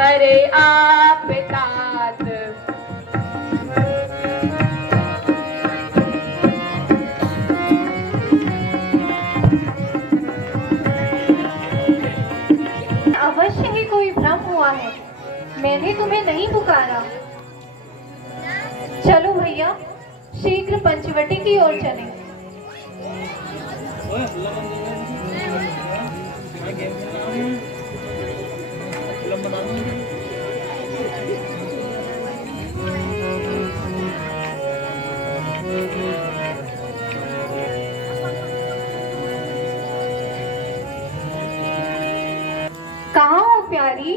अरे आप तात अवश्य ही कोई भ्रम हुआ है, मैंने तुम्हें नहीं पुकारा। चलो भैया, शीघ्र पंचवटी की ओर चलें। कहाँ हो प्यारी?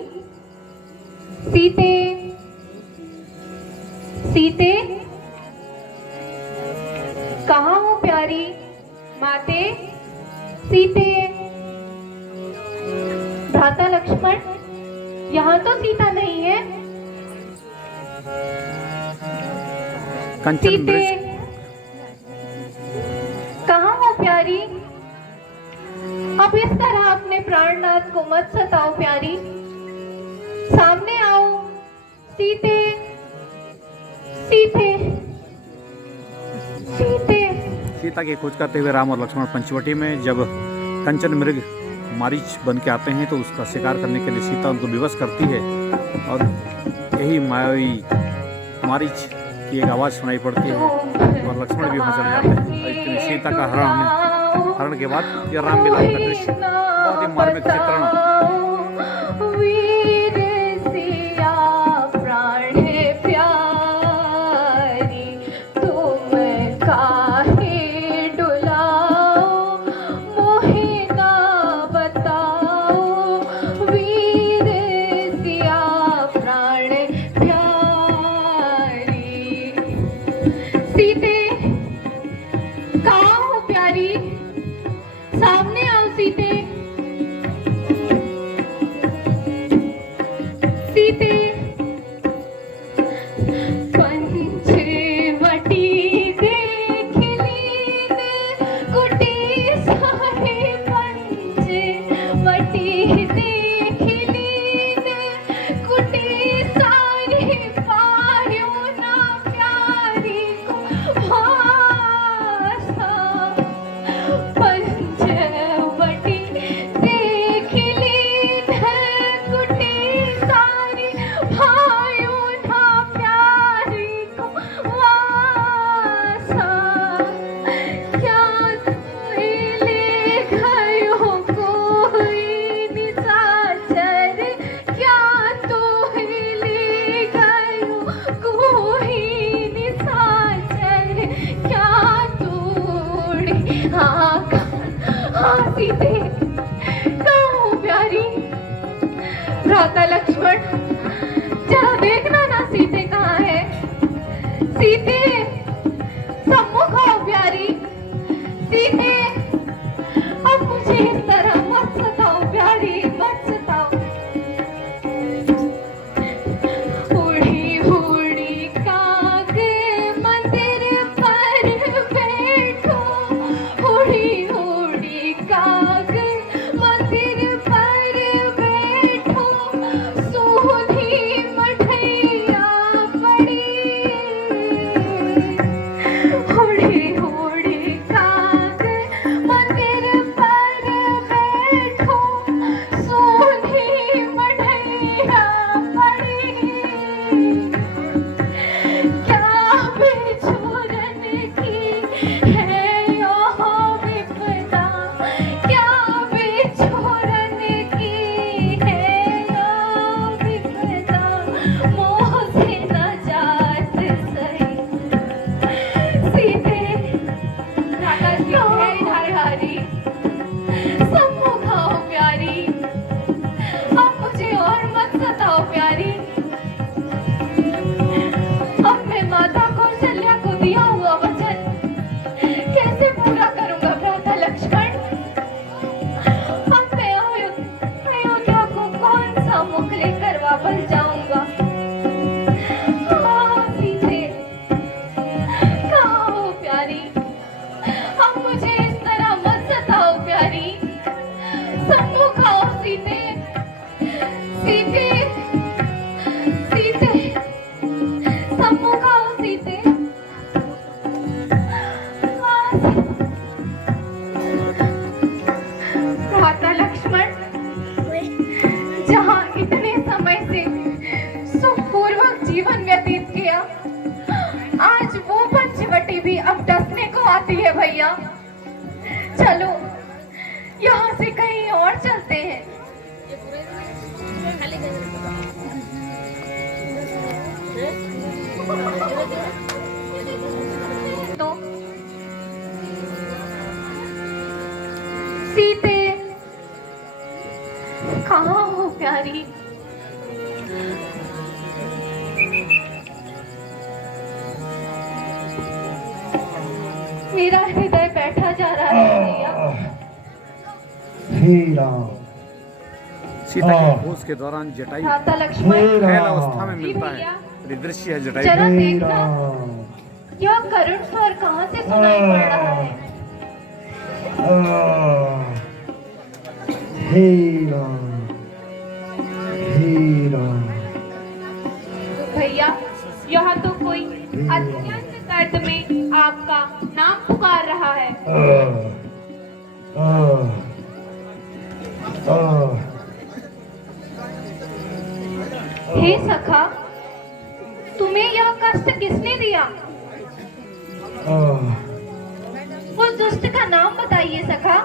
सीते, सीते, कहाँ हो प्यारी? माते, सीते, भ्राता लक्ष्मण, यहाँ तो सीता नहीं है। सीते, कहाँ हो प्यारी? अब इस तरह अपने प्राणनाथ को मत सताओ प्यारी, सामने आओ। सीते, सीते, सीते। सीता की खोज करते हुए राम और लक्ष्मण पंचवटी में जब कंचन मृग मारीच बन के आते हैं तो उसका शिकार करने के लिए सीता उनको विवश करती है और यही मायावी मारीच की एक आवाज़ सुनाई पड़ती है और लक्ष्मण भी वहाँ चले जाते हैं। और इसलिए सीता का हरण के बाद यह राम विलास का दृश्य बहुत ही मार्मिक चित्रण। सीते, कहाँ हो प्यारी? सामने आओ सीते, सीते। पंचवटी देख लीने, कुटी सारे पंचवटी देख लीने, कुटी सारे पायो ना प्यारी को भाषा। पंचवटी देख लीने, कुटी सारी भायो ना प्यारी को भाषा। क्या ले गयो कोई निशाचर, क्या तो ले गयो कोई निशाचर, क्या तोड़े सीते, कहाँ प्यारी? भ्राता लक्ष्मण, जरा देखना ना सीते कहाँ है। सीते, सम्मुख आओ प्यारी। सीते, अब मुझे इस तरह मत सताओ प्यारी, मत सताओ। उड़ी उड़ी काग मंदिर पर बैठो, उड़ी उड़ी काग मंदिर पर बैठो, सोधी मठैया पड़ी। उड़ी उड़ी काग मंदिर पर बैठो, सोधी मठैया पड़ी। क्या बिछोरन की है यो विपदा, क्या बिछोरन की है यो विपदा, मोह से न जात सही। सीते, राधा क्यों है धारहारी? सम्मुख आओ प्यारी, अब मुझे और मत सताओ प्यारी। अब मैं माता कौशल्या को दिया हुआ वचन कैसे पूरा करूंगा भ्राता लक्ष्मण? अब मैं अयोध्या को कौन सा मुख लेकर वापस जाऊंगा? सीते, कहाँ हो प्यारी? अब मुझे इस तरह मत सताओ प्यारी, सम्मुख आओ सीते, सीते। प्यारी। मेरा हृदय बैठा जा रहा है भैया। हे राम, सीता के खोज के दौरान जटायु भ्राता लक्ष्मण, हे घायल राम, अवस्था में जी मिलता भैया। है। ये दृश्य है जटायु जरा का। हे देखना, राम, यह करुण स्वर कहाँ से सुनाई पड़ रहा है? हे राम, हे राम, भैया यह तो कोई अत्यंत दर्द में आपका नाम पुकार रहा है। हे सखा, तुम्हें यह कष्ट किसने दिया? उस दुष्ट का नाम बताइए सखा।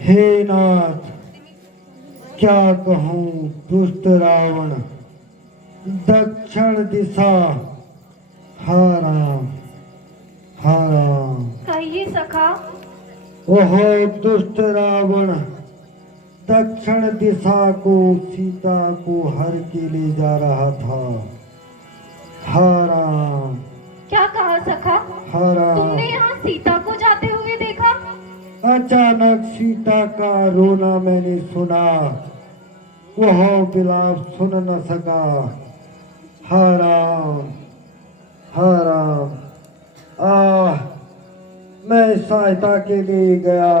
हे नाथ, क्या कहूँ, दुष्ट रावण, दक्षिण दिशा, हा राम, हा राम। कहिए सखा। ओह दुष्ट रावण दक्षिण दिशा को सीता को हर के ले जा रहा था। हा राम, क्या कहा सखा? हा राम। तुमने यहाँ सीता को जाते हुए देखा? अचानक सीता का रोना मैंने सुना, वह विलाप सुन न सका। हा राम, हा राम। मैं सहायता के लिए गया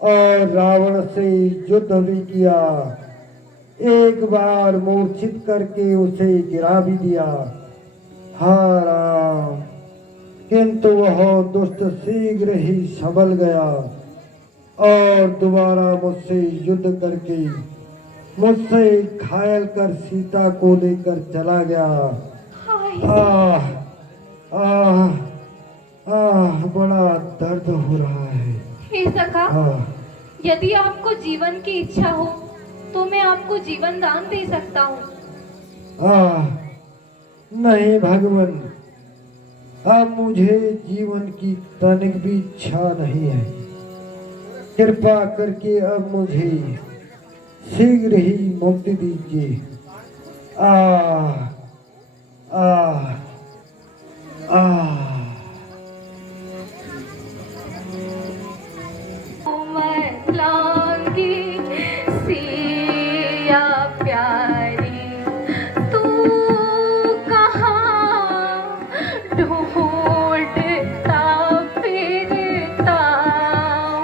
और रावण से युद्ध भी किया, एक बार मूर्छित करके उसे गिरा भी दिया। हा राम, किंतु वह दुष्ट शीघ्र ही संभल गया और दोबारा मुझसे युद्ध करके मुझसे घायल कर सीता को लेकर चला गया। हाय, आह, आह, आह, बड़ा दर्द हो रहा है। हे सखा, आह, यदि आपको जीवन की इच्छा हो तो मैं आपको जीवन दान दे सकता हूँ। आह, नहीं भगवान, अब मुझे जीवन की तनिक भी इच्छा नहीं है। कृपा करके अब मुझे शीघ्र ही मुक्ति दीजिए। आह, आह, आह। लांगी सिया प्यारी, तू कहाँ ढूंढता फिरता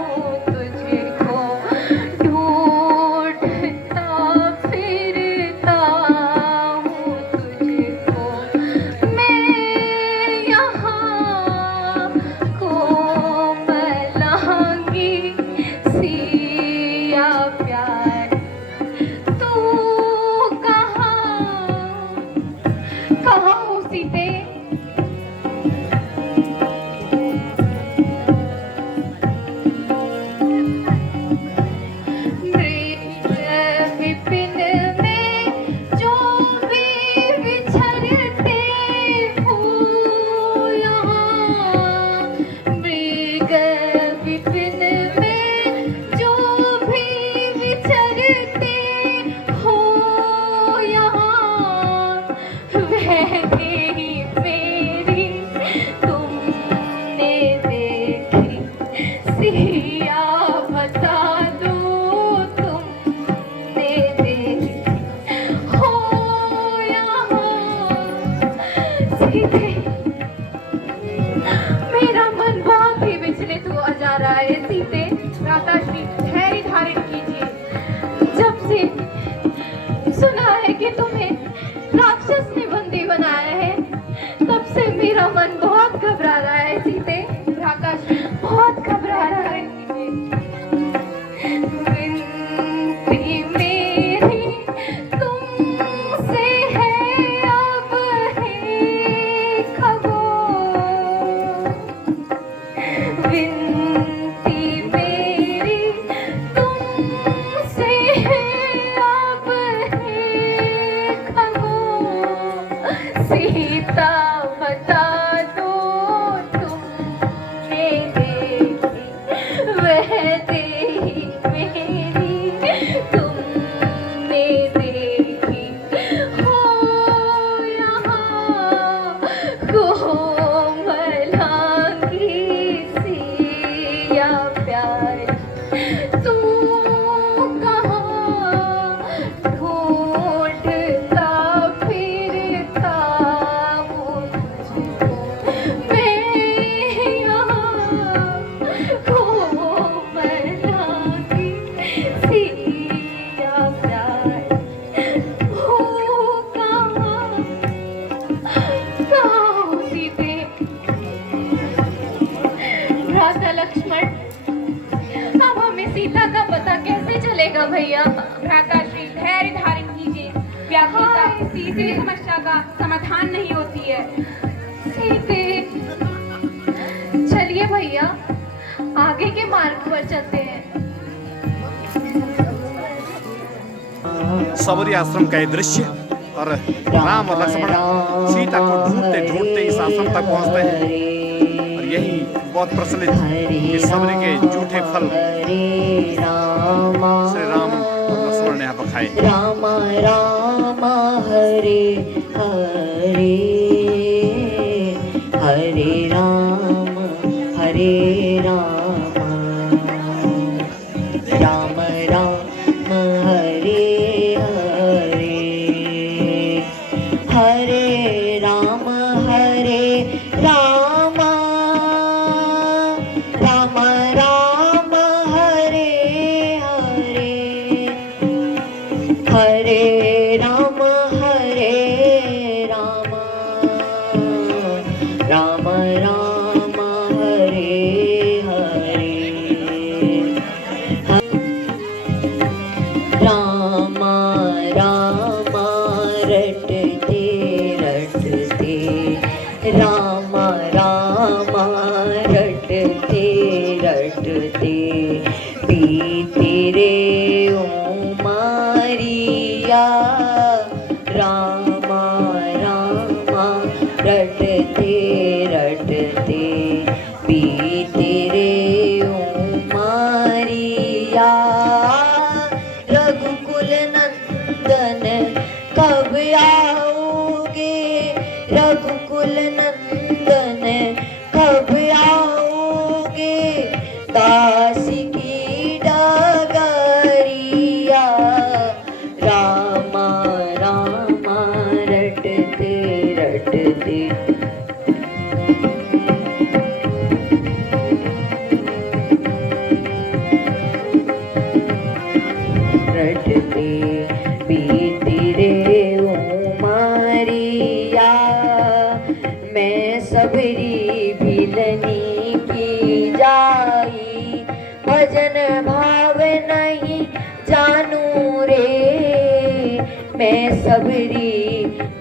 हूँ तुझको, ढूंढता फिरता हूँ तुझको, मैं यहाँ कोमलांगी सिया प्यारी, तू कहाँ हो सीते? मृग विपिन में जो भी विचरते हो यहाँ, मृग विपिन में जो भी विचरते हो यहाँ, वह ही मेरी तुमने देखी सिया, बता दो तुमने देखी हो यहाँ सीधे। मेरा मन बहुत ही विचलित हुआ जा रहा है सीते। भ्राताश्री धैर्य धारण कीजिए। जब से सुना है कि तुम्हें राक्षस ने बंदी बनाया है, तब से मेरा मन बहुत घबरा रहा है सीते, भ्राताश्री बहुत घबरा रहा है। विनती मेरी तुमसे है अब हे खगोल, विनती मेरी तुमसे है अब हे खगोल, सीता बता दो तुम भ्राताश्री धैर्य धारण कीजिए। व्याकुलता तीसरी समस्या का समाधान नहीं होती है। सीते, चलिए भैया, आगे के मार्ग पर चलते हैं। सबरी आश्रम का ये दृश्य और राम और लक्ष्मण सीता को ढूंढते ढूंढते इस आश्रम तक पहुंचते हैं। और यही बहुत प्रचलित कि सबरी के जूठे फल श्री राम और लक्ष्मण ने यहाँ पर खाए। राम राम हरे हरे, हरे राम हरे राम, राम राम हरे हरे, हरे राम राम, राम राम हरे हरे, हरे राम राम राम हरे हरे, राम राम रटते रटते, राम राम रटते रटते, बीते रे ओ मारिया, राम राम रटते रटते, बीते रे ओ मारिया, रघुकुल नंदन कब आओगे, रघुकुल नंदन कब आओगे, दास की डगरिया, राम राम रटते रटते, रटते बीती रे ओ मारिया, मैं सबरी भिलनी की जाई, भजन भाव नहीं जानू रे, मैं सबरी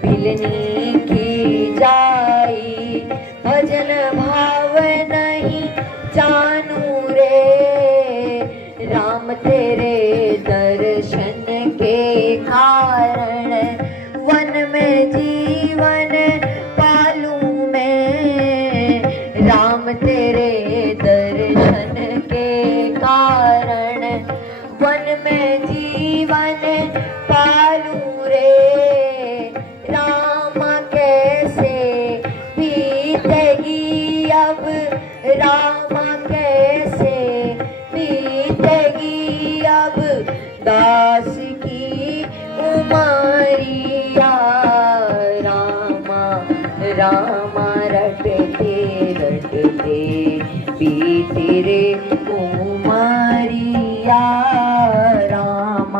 भिलनी की जाई, भजन भाव नहीं जानू रे, राम तेरे दर्शन के कारण वन में जीवन पालूं मैं, राम तेरे दर्शन के कारण वन में जीवन पालूं रे, राम कैसे बीतेगी अब, राम कैसे बीतेगी अब, दास की उमरिया, राम राम रटते रटते, बीते रे उमरिया, राम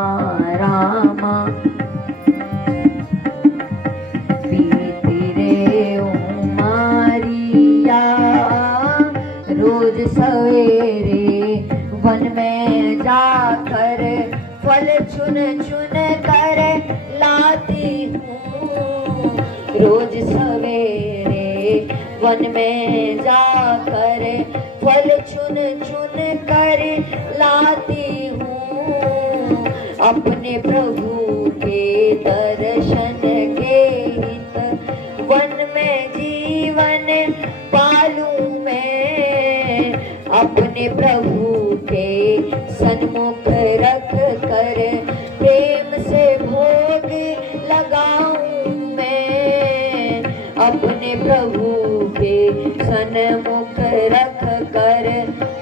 राम बीते रे उमरिया, रोज सवेरे वन में जाकर फल चुन चुन कर लाती हूँ, रोज सवेरे वन में जाकर फल चुन चुन कर लाती हूँ, अपने प्रभु के दर्शन के हित वन में जीवन पालूं मैं, अपने प्रभु के सन्मुख रख कर प्रेम से भोग लगाऊं मैं, अपने प्रभु के सन्मुख रख कर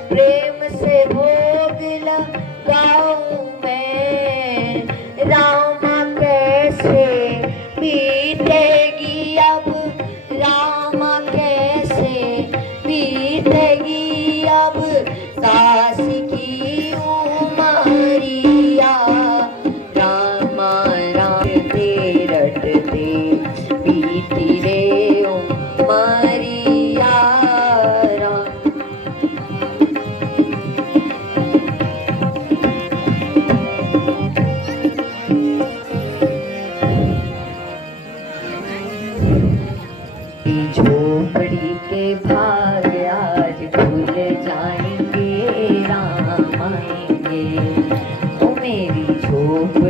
प्रेम से भोग लगाऊं मैं, राम कैसे बीतेगी अब, राम कैसे बीतेगी अब, दास की उमरिया, राम रटते रटते, बीती रे उमरिया, राम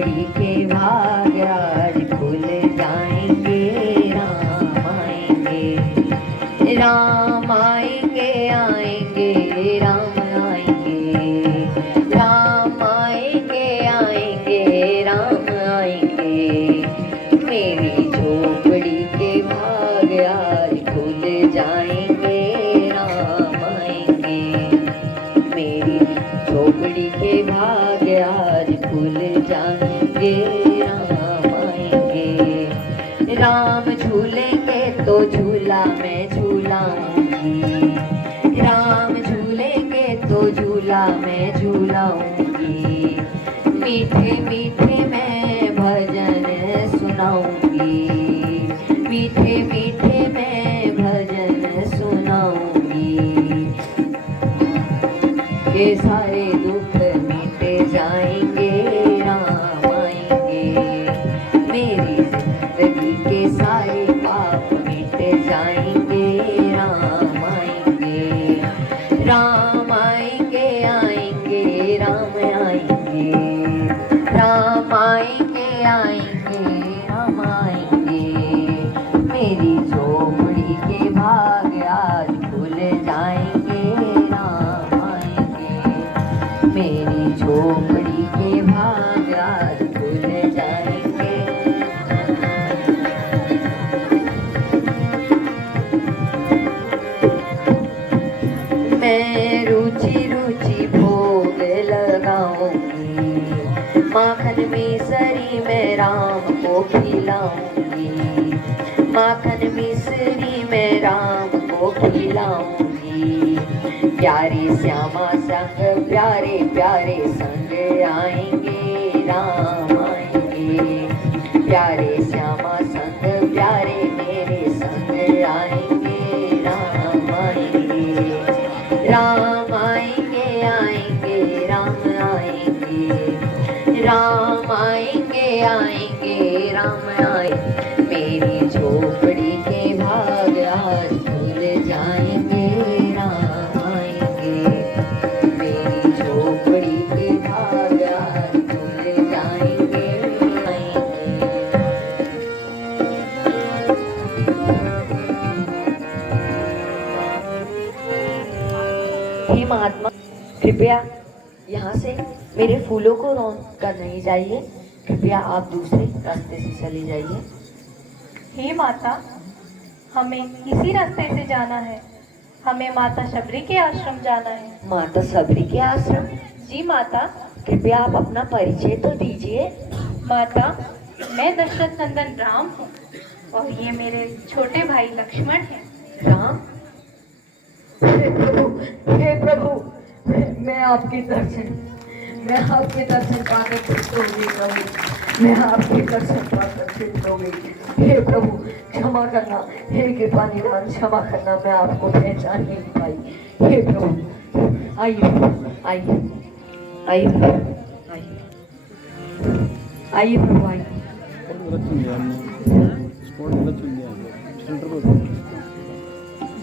झोपड़ी के भाग आज खुल जाएंगे। राम आएंगे, राम आएंगे, आएंगे राम आएंगे, राम आएंगे, आएंगे राम आएंगे। मेरी झोपड़ी के भाग आज खुल जाएंगे। राम आएंगे, मेरी झोपड़ी के भाग आज खुल जाएंगे। राम आएंगे, राम झूलेंगे तो झूला मैं झूलाऊंगी, राम झूलेंगे तो झूला मैं झूलाऊंगी। मीठे मीठे मैं भजन सुनाऊंगी, मीठे मीठे मैं भजन सुनाऊंगी। ये सारे दुख मिट जाएंगे। राम आएंगे, मेरी जिंदगी के सारे पाप मिट जाएंगे। राम आएंगे, राम आएंगे, आएंगे राम आएंगे, राम आएंगे, आएंगे राम आएंगे। मेरी झोपड़ी के भाग आज खुल जाएंगे। राम आएंगे, मेरी झोपड़ी के भाग आज खुल जाएंगे। मैं रुचि रुचि भोग लगाऊंगी, माखन मिसरी मैं राम को खिलाऊंगी, माखन मिसरी मैं राम को खिलाऊंगी। प्यारे श्यामा संग प्यारे प्यारे संग आएंगे। राम आएंगे, प्यारे श्यामा संग प्यारे मेरे संग आएंगे। राम आएंगे, राम आएंगे, आएंगे राम आएंगे, राम आएंगे, आएंगे राम आएंगे। मेरी झोपड़ी के भाग आज खुल जाएंगे। राम आएंगे, मेरी झोपड़ी के भाग आज खुल जाएंगे। हे महात्मा, कृपया यहाँ से मेरे फूलों को रौंद कर नहीं जाइए, कृपया आप दूसरे रास्ते से चली जाइए। हे माता, हमें इसी रास्ते से जाना है, हमें माता शबरी के आश्रम जाना है। माता सबरी के आश्रम? जी माता। कृपया आप अपना परिचय तो दीजिए। माता, मैं दशरथ नंदन राम हूँ और ये मेरे छोटे भाई लक्ष्मण हैं। राम? हे प्रभु, मैं आपके दर्शन पाकर तृप्त हो गई प्रभु, मैं आपके दर्शन पाकर तृप्त हो गई। हे प्रभु क्षमा करना, हे कृपा निधान क्षमा करना, मैं आपको पहचान नहीं पाई। हे प्रभु आइए आइए आइए आइए आइए प्रभु आइए।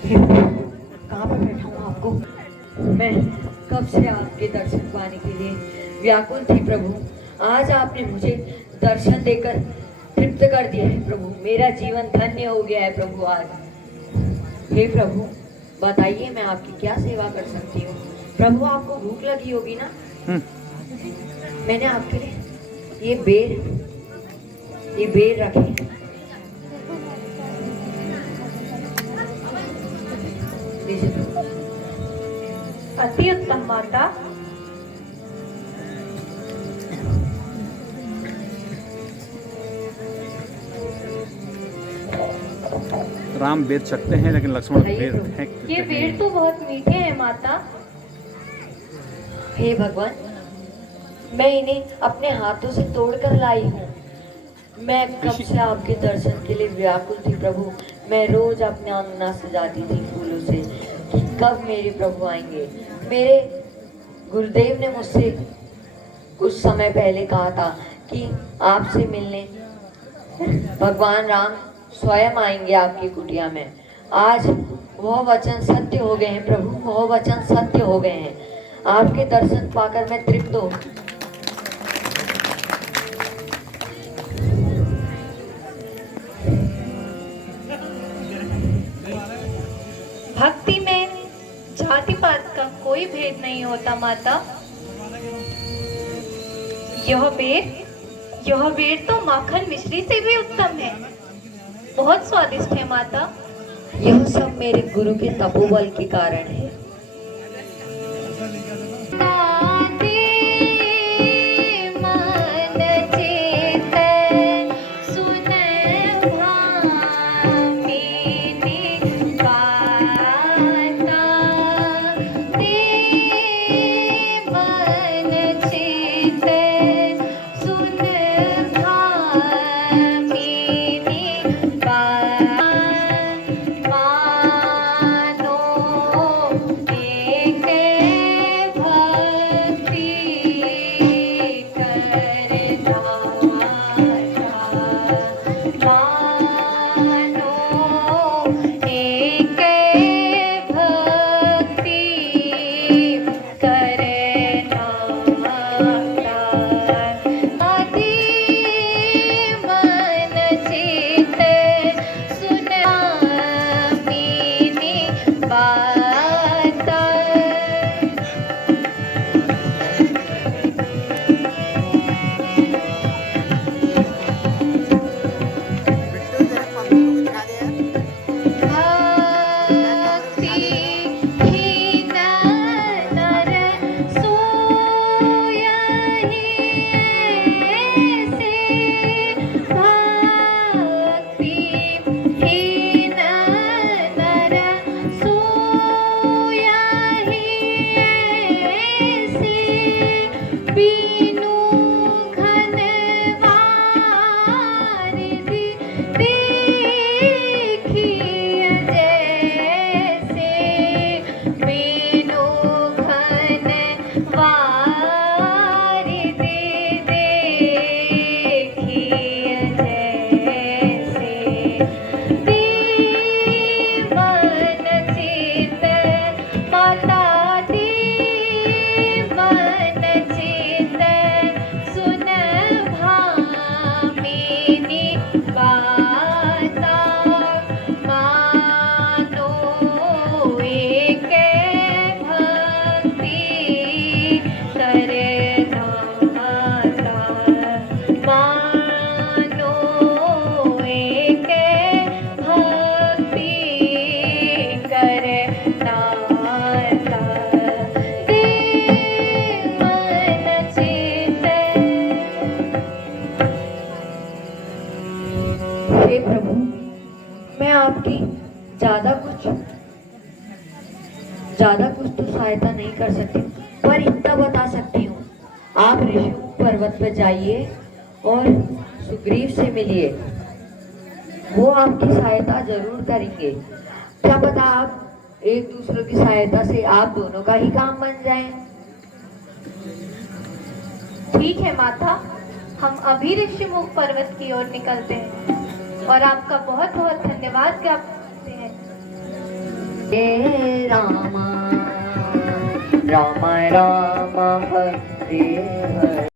हे प्रभु, कहाँ पर बैठा हूँ आपको? मैं कब से आपके दर्शन पाने के लिए व्याकुल थी प्रभु। आज आपने मुझे दर्शन देकर तृप्त कर दिया है प्रभु, मेरा जीवन धन्य हो गया है प्रभु आज। हे प्रभु बताइए मैं आपकी क्या सेवा कर सकती हूँ? प्रभु आपको भूख लगी होगी ना? मैंने आपके लिए ये बेर रखे। लीजिए प्रभु। अति उत्तम माता। राम बेच सकते हैं लेकिन लक्ष्मण बेर फेंक देते ये हैं। बेर तो बहुत मीठे हैं माता। हे भगवान, मैं इन्हें अपने हाथों से तोड़कर लाई हूँ। मैं कब से आपके दर्शन के लिए व्याकुल थी प्रभु। मैं रोज अपने आंगना सजाती थी फूलों से कि कब मेरे प्रभु आएंगे। मेरे गुरुदेव ने मुझसे कुछ समय पहले कहा था कि आपसे मिलने भगवान राम स्वयं आएंगे आपकी कुटिया में। आज वह वचन सत्य हो गए हैं प्रभु, वह वचन सत्य हो गए हैं। आपके दर्शन पाकर मैं तृप्त हूँ। भक्ति में जाति पात का कोई भेद नहीं होता माता। यह बेर तो माखन मिश्री से भी उत्तम है, बहुत स्वादिष्ट है माता। यह सब मेरे गुरु के तपोबल के कारण है। हे प्रभु, मैं आपकी ज्यादा कुछ तो सहायता नहीं कर सकती, पर इतना बता सकती हूँ। आप ऋषि पर्वत पर जाइए और सुग्रीव से मिलिए, वो आपकी सहायता जरूर करेंगे। क्या पता आप एक दूसरे की सहायता से आप दोनों का ही काम बन जाए। ठीक है माता, हम अभी ऋषिमुख पर्वत की ओर निकलते हैं और आपका बहुत बहुत धन्यवाद ज्ञापन करते हैं। हे रामा राम राम हरे हरे।